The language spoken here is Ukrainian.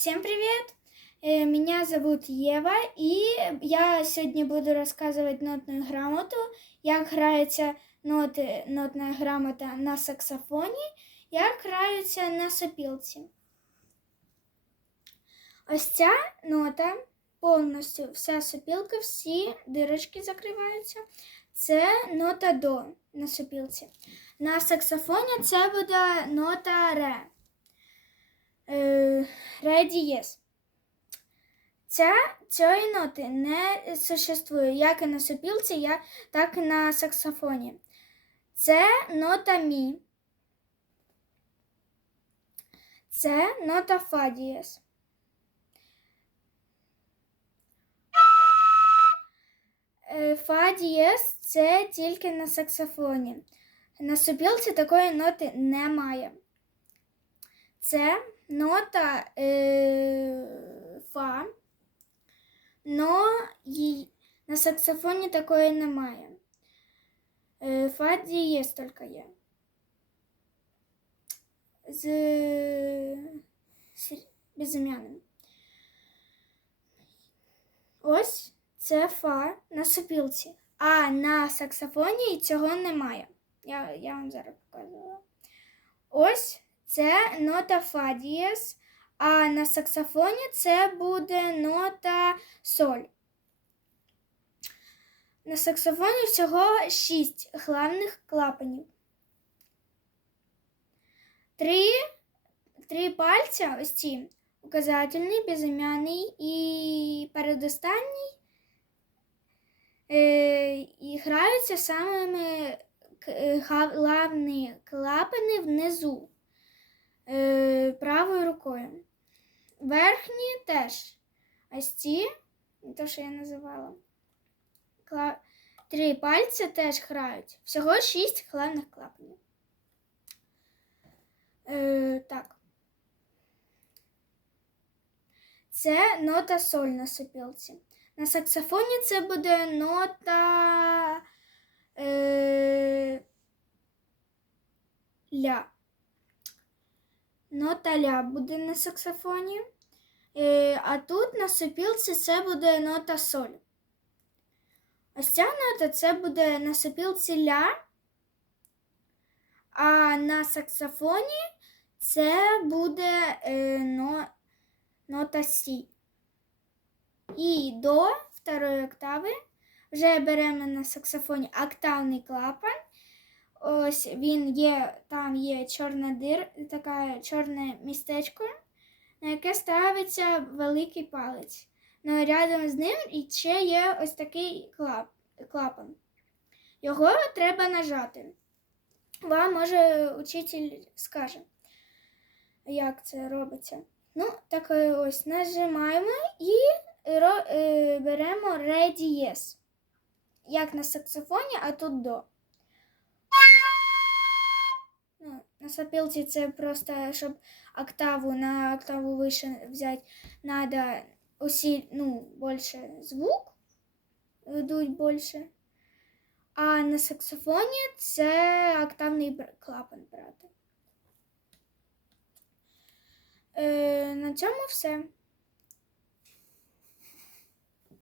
Всем привет! Э, Меня зовут Ева, и я сегодня буду рассказывать нотную грамоту, як грається ноти, нотна грамота на саксофоні, як граються на сопілці. Ось ця нота повністю вся сопілка, всі дирочки закриваються. Це нота до на сопілці. На саксофоні це буде нота ре. Е, Ре дієс. Ця, цієї ноти не существує як і на сопілці, так і на саксофоні. Це нота мі. Це нота фа дієс. Е, Фа дієс це тільки на саксофоні. На сопілці такої ноти немає. Це нота е, фа, но їй, на саксофоні такої немає. Е, фа дієс тільки є. З, безім'яним. Ось це фа на сопілці. А на саксофоні цього немає. Я, я вам зараз показую. Ось це нота фа дієс, а на саксофоні це буде нота соль. На саксофоні всього шість главних клапанів. Три, три пальця, ось ці указательний, безім'яний і передостанній, е, і граються самими е, главні клапани внизу е, правою рукою. Верхні теж. Ось ці, то, що я називала. Кла... Три пальці теж грають. Всього шість главних клапанів. Е, так. Це нота соль на сопілці. На саксофоні це буде нота е, ля. Нота ля буде на саксофоні. Е, а тут на сопілці це буде нота соль. Ось ця нота це буде на сопілці ля, а на саксофоні це буде е, но, нота Сі. І до второї октави вже беремо на саксофоні октавний клапан. Ось він є, там є чорна дир, таке чорне містечко, на яке ставиться великий палець. Ну, рядом з ним ще є ось такий клап, клапан. Його треба нажати. Вам, може, учитель скаже, як це робиться. Ну, так е, ось нажимаємо і е, беремо ре дієс. Як на саксофоні, а тут до. Ну, на сопілці це просто, щоб октаву на октаву вище взяти, надо усі, ну, більше звук йдуть більше. А на саксофоні це октавний клапан брати. Е, на цьому все.